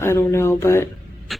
I don't know, but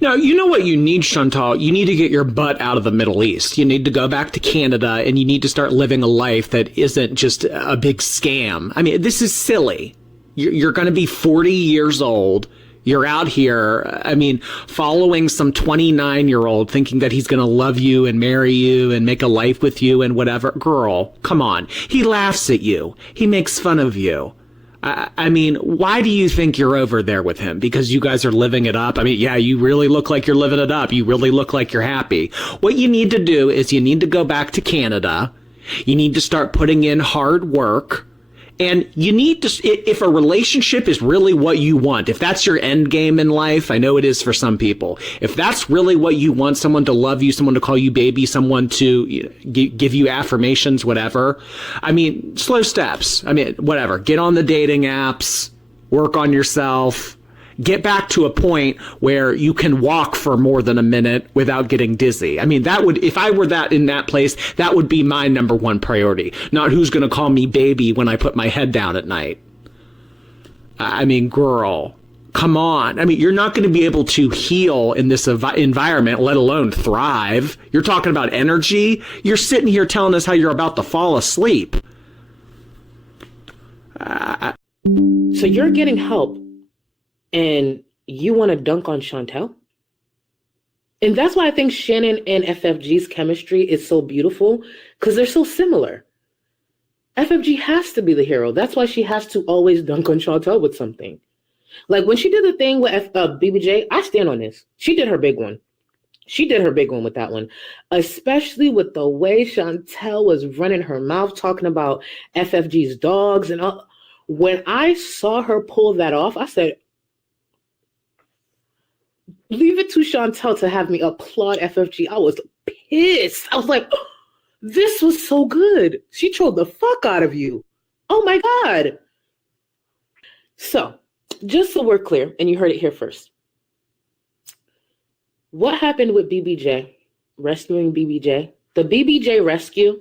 No, you know what you need, Chantal? You need to get your butt out of the Middle East. You need to go back to Canada, and you need to start living a life that isn't just a big scam. I mean, this is silly. You're going to be 40 years old. You're out here, I mean, following some 29-year-old thinking that he's going to love you and marry you and make a life with you and whatever. Girl, come on. He laughs at you. He makes fun of you. I mean, why do you think you're over there with him? Because you guys are living it up? I mean, yeah, you really look like you're living it up. You really look like you're happy. What you need to do is you need to go back to Canada. You need to start putting in hard work. And you need to, if a relationship is really what you want, if that's your end game in life, I know it is for some people. If that's really what you want, someone to love you, someone to call you baby, someone to give you affirmations, whatever. I mean, slow steps. I mean, whatever. Get on the dating apps, work on yourself, get back to a point where you can walk for more than a minute without getting dizzy. I mean, that would, if I were that in that place, that would be my number one priority. Not who's going to call me baby when I put my head down at night. I mean, girl, come on. I mean, you're not going to be able to heal in this environment, let alone thrive. You're talking about energy. You're sitting here telling us how you're about to fall asleep. So you're getting help. And you want to dunk on Chantel? And that's why I think Shannon and FFG's chemistry is so beautiful, because they're so similar. FFG has to be the hero. That's why she has to always dunk on Chantel with something. Like when she did the thing with BBJ, I stand on this. She did her big one. She did her big one with that one, especially with the way Chantel was running her mouth, talking about FFG's dogs and all. When I saw her pull that off, I said, leave it to Chantel to have me applaud FFG. I was pissed. I was like, oh, this was so good. She trolled the fuck out of you. Oh my God. So, just so we're clear, and you heard it here first. What happened with BBJ, rescuing BBJ? The BBJ rescue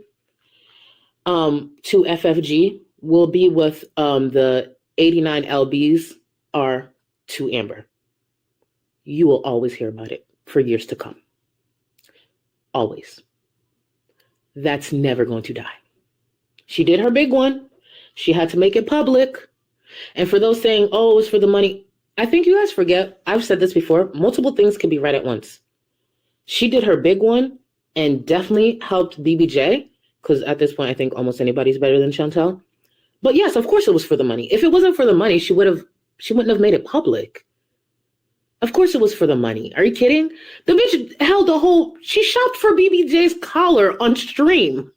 to FFG will be with the 89 LBs are to Amber. You will always hear about it for years to come. Always. That's never going to die. She did her big one. She had to make it public. And for those saying, oh, it's for the money, I think you guys forget, I've said this before, multiple things can be right at once. She did her big one and definitely helped BBJ, because at this point, I think almost anybody's better than Chantel. But yes, of course it was for the money. If it wasn't for the money, she wouldn't have made it public. Of course it was for the money. Are you kidding? The bitch held she shopped for BBJ's collar on stream.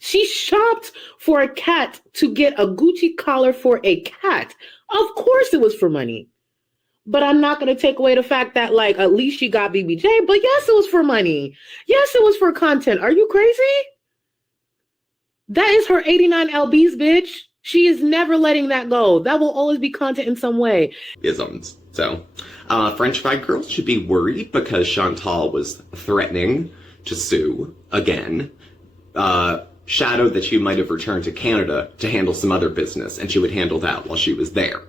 She shopped for a cat to get a Gucci collar for a cat. Of course it was for money. But I'm not going to take away the fact that, like, at least she got BBJ. But yes, it was for money. Yes, it was for content. Are you crazy? That is her 89 LBs, bitch. She is never letting that go. That will always be content in some way. Isms. So, French fried girls should be worried because Chantal was threatening to sue again. Shadowed that she might have returned to Canada to handle some other business, and she would handle that while she was there.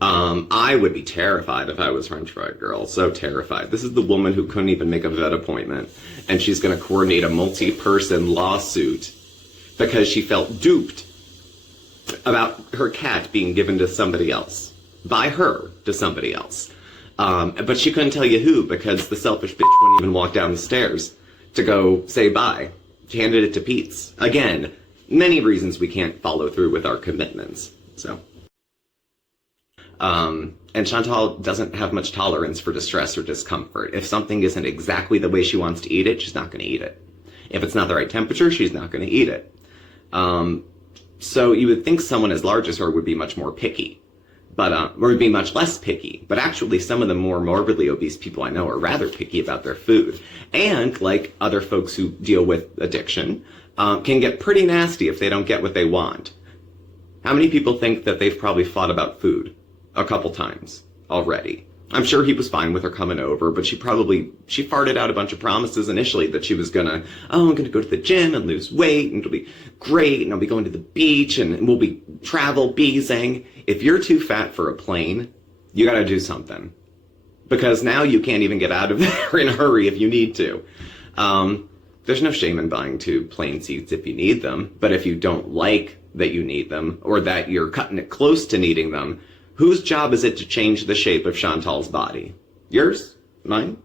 I would be terrified if I was French fried girl. So terrified. This is the woman who couldn't even make a vet appointment, and she's going to coordinate a multi-person lawsuit because she felt duped about her cat being given to somebody else. By her to somebody else. But she couldn't tell you who because the selfish bitch wouldn't even walk down the stairs to go say bye. She handed it to Pete's. Again, many reasons we can't follow through with our commitments. So, and Chantal doesn't have much tolerance for distress or discomfort. If something isn't exactly the way she wants to eat it, she's not going to eat it. If it's not the right temperature, she's not going to eat it. So you would think someone as large as her would be much more picky. But, or would be much less picky. But actually, some of the more morbidly obese people I know are rather picky about their food. And, like other folks who deal with addiction, can get pretty nasty if they don't get what they want. How many people think that they've probably fought about food a couple times already? I'm sure he was fine with her coming over, but she farted out a bunch of promises initially that she was I'm gonna go to the gym and lose weight, and it'll be great, and I'll be going to the beach, and we'll be travel beezing. If you're too fat for a plane, you gotta do something. because now you can't even get out of there in a hurry if you need to. There's no shame in buying 2 plane seats if you need them, but if you don't like that you need them, or that you're cutting it close to needing them, whose job is it to change the shape of Chantal's body? Yours? Mine?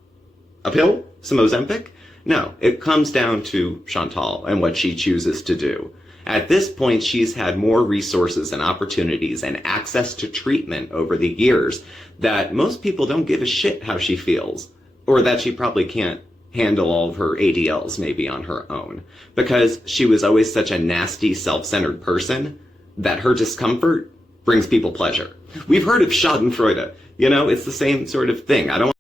A pill? Some Ozempic? No, it comes down to Chantal and what she chooses to do. At this point, she's had more resources and opportunities and access to treatment over the years that most people don't give a shit how she feels, or that she probably can't handle all of her ADLs maybe on her own, because she was always such a nasty, self-centered person that her discomfort brings people pleasure. We've heard of Schadenfreude. You know, it's the same sort of thing. I don't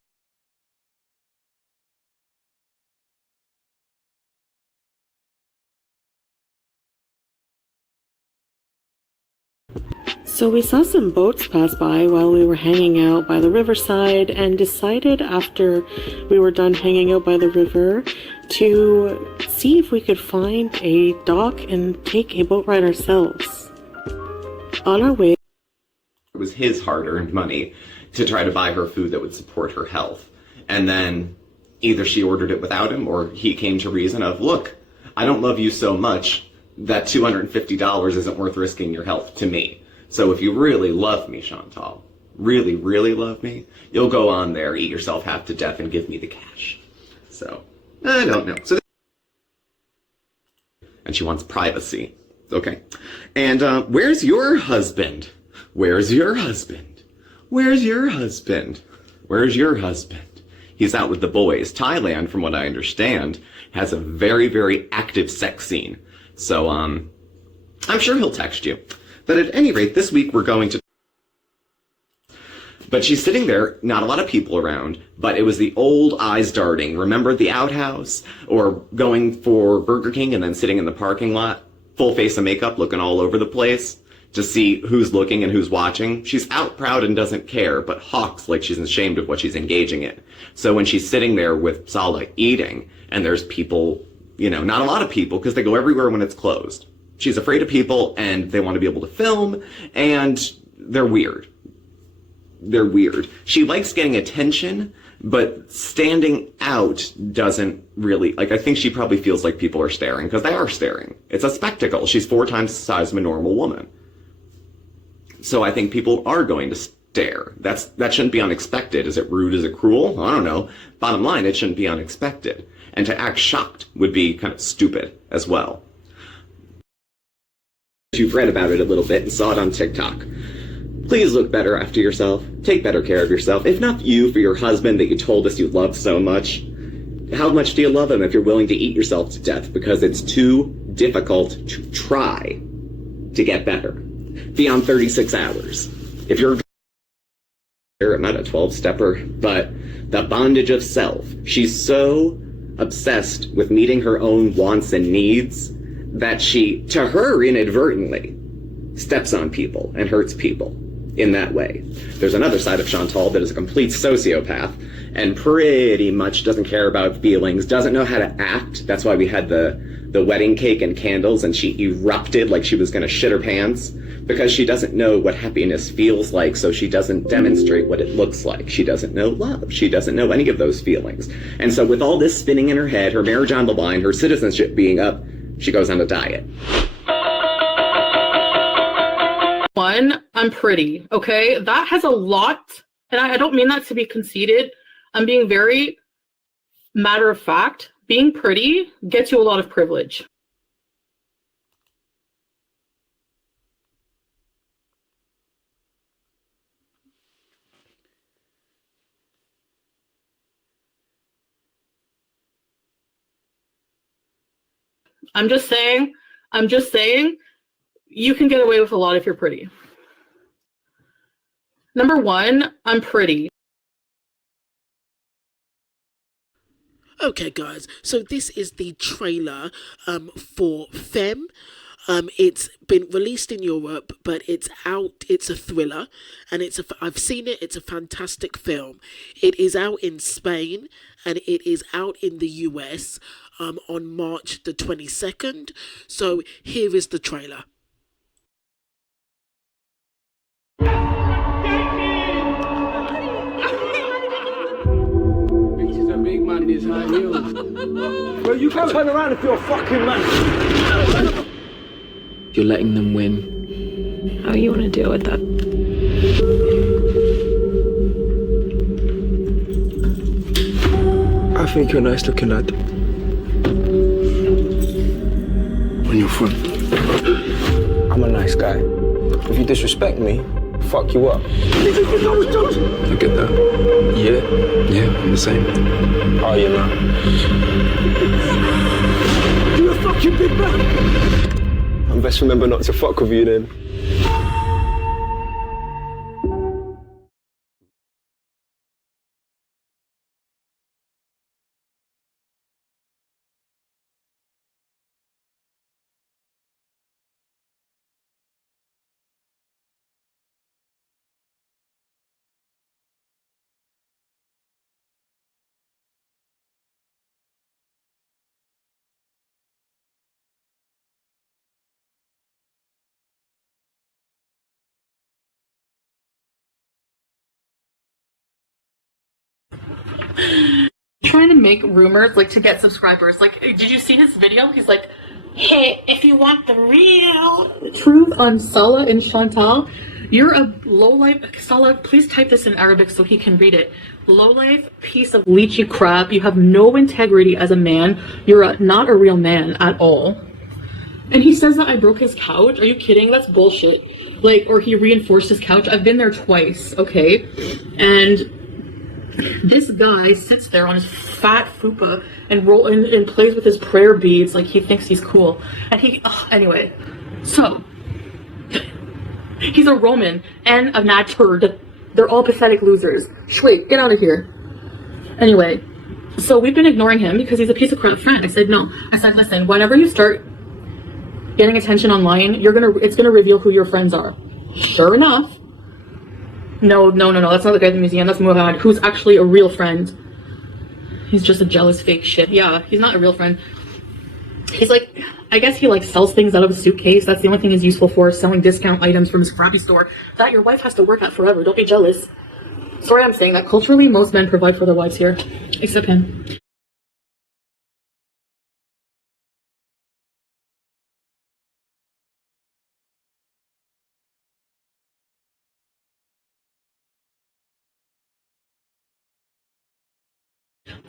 So we saw some boats pass by while we were hanging out by the riverside and decided after we were done hanging out by the river to see if we could find a dock and take a boat ride ourselves. On our way, it was his hard-earned money to try to buy her food that would support her health. And then either she ordered it without him, or he came to reason of, look, I don't love you so much that $250 isn't worth risking your health to me. So if you really love me, Chantal, really, really love me, you'll go on there, eat yourself half to death, and give me the cash. So, I don't know. And she wants privacy. Okay. And where's your husband? Where's your husband? Where's your husband? Where's your husband? He's out with the boys. Thailand, from what I understand, has a very, very active sex scene. So, I'm sure he'll text you. But at any rate, this week we're going to... But she's sitting there, not a lot of people around, but it was the old eyes darting. Remember the outhouse? Or going for Burger King and then sitting in the parking lot, full face of makeup, looking all over the place to see who's looking and who's watching. She's out proud and doesn't care, but hawks like she's ashamed of what she's engaging in. So when she's sitting there with Sala eating, and there's people, you know, not a lot of people, because they go everywhere when it's closed. She's afraid of people, and they want to be able to film, and they're weird. They're weird. She likes getting attention, but standing out doesn't really, like, I think she probably feels like people are staring, because they are staring. It's a spectacle. She's 4 times the size of a normal woman. So I think people are going to stare. That shouldn't be unexpected. Is it rude? Is it cruel? I don't know. Bottom line, it shouldn't be unexpected. And to act shocked would be kind of stupid as well. You've read about it a little bit and saw it on TikTok. Please look better after yourself. Take better care of yourself. If not you, for your husband that you told us you loved so much. How much do you love him if you're willing to eat yourself to death because it's too difficult to try to get better beyond 36 hours? If you're not a 12-stepper, but the bondage of self. She's so obsessed with meeting her own wants and needs that she, to her inadvertently, steps on people and hurts people in that way. There's another side of Chantal that is a complete sociopath and pretty much doesn't care about feelings, doesn't know how to act. That's why we had the wedding cake and candles and she erupted like she was going to shit her pants, because she doesn't know what happiness feels like, so she doesn't demonstrate what it looks like. She doesn't know love. She doesn't know any of those feelings. And so with all this spinning in her head, her marriage on the line, her citizenship being up, she goes on a diet. One, I'm pretty, okay? That has a lot, and I don't mean that to be conceited. I'm being very matter of fact. Being pretty gets you a lot of privilege. I'm just saying, you can get away with a lot if you're pretty. Number one, I'm pretty. Okay, guys, so this is the trailer for Femme. It's been released in Europe, but it's out. It's a thriller, and I've seen it. It's a fantastic film. It is out in Spain, and it is out in the US on March the 22nd. So here is the trailer. his high heels. Well, you can turn around if you're a fucking man. You're letting them win. How you want to deal with that? I think you're a nice looking lad. On your front. I'm a nice guy. If you disrespect me, fuck you up. I get that. Yeah, I'm the same. Oh, you know. You're a fucking big man. I best remember not to fuck with you then. Trying to make rumors like to get subscribers. Like, did you see his video? He's like, hey, if you want the real truth on Salah and Chantal, you're a lowlife. Salah, please type this in Arabic so he can read it. Lowlife piece of lychee crap. You have no integrity as a man. You're not a real man at all. And he says that I broke his couch. Are you kidding? That's bullshit. Like, or he reinforced his couch. I've been there twice, okay? And this guy sits there on his fat fupa and plays with his prayer beads like he thinks he's cool. And anyway, so he's a Roman and a mad turd. They're all pathetic losers. Shwait, get out of here. Anyway, so we've been ignoring him because he's a piece of crap friend. I said no. I said, listen, whenever you start getting attention online, it's gonna reveal who your friends are. Sure enough. No, that's not the guy at the museum. That's Muhammad, who's actually a real friend. He's just a jealous fake shit. Yeah, he's not a real friend. He's like, I guess he like sells things out of a suitcase. That's the only thing he's useful for, selling discount items from his crappy store that your wife has to work at forever. Don't be jealous. Sorry I'm saying that. Culturally, most men provide for their wives here, except him.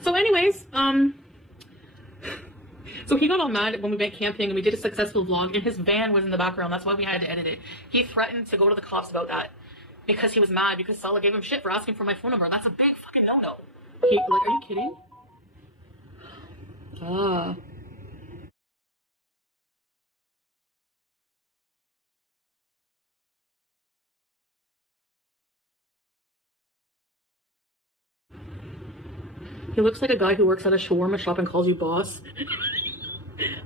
So anyways, so he got all mad when we went camping and we did a successful vlog and his van was in the background. That's why we had to edit it. He threatened to go to the cops about that because he was mad because Salah gave him shit for asking for my phone number. That's a big fucking no-no. Are you kidding? Ah. He looks like a guy who works at a shawarma shop and calls you boss.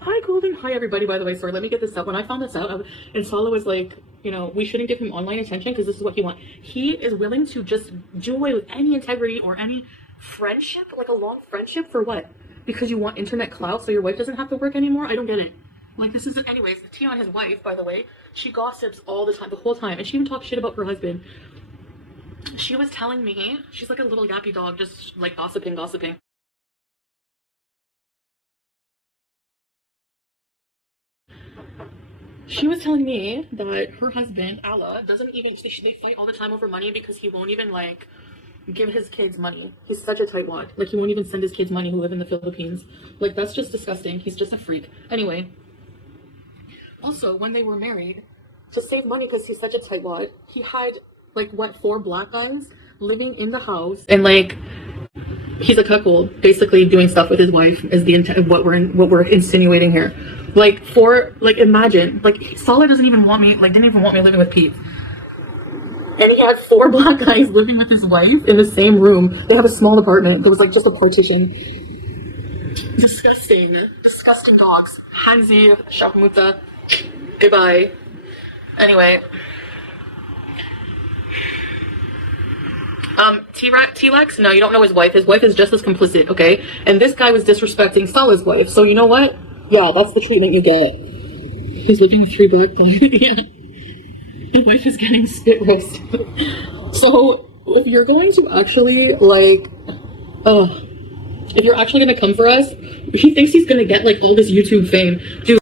Hi, Golden. Hi, everybody, by the way. Sorry, let me get this out. When I found this out, and Salah was like, you know, we shouldn't give him online attention because this is what he wants. He is willing to just do away with any integrity or any friendship, like a long friendship for what? Because you want internet clout so your wife doesn't have to work anymore? I don't get it. Like, this is, anyways, the tea on his wife, by the way, she gossips all the time, the whole time. And she even talks shit about her husband. She was telling me, she's like a little yappy dog, just like gossiping. She was telling me that her husband, Allah, doesn't even, they fight all the time over money because he won't even like give his kids money. He's such a tightwad. Like he won't even send his kids money who live in the Philippines. Like that's just disgusting. He's just a freak. Anyway, also when they were married, to save money because he's such a tightwad, he had like what, 4 black guys living in the house, and like he's a cuckold, basically doing stuff with his wife is the intent of what we're insinuating here. Like imagine, like Salah doesn't even want me, like didn't even want me living with Pete. And he had 4 black guys living with his wife in the same room. They have a small apartment. There was like just a partition. Disgusting dogs. Hansi, Shakmuta, goodbye. Anyway. T-Lex? No, you don't know his wife. His wife is just as complicit, okay? And this guy was disrespecting Salah's wife. So you know what? Yeah, that's the treatment you get. He's living with 3 black guys. Yeah. His wife is getting spit roasted. So if you're going to actually, like, if you're actually gonna come for us, he thinks he's gonna get like all this YouTube fame. Dude,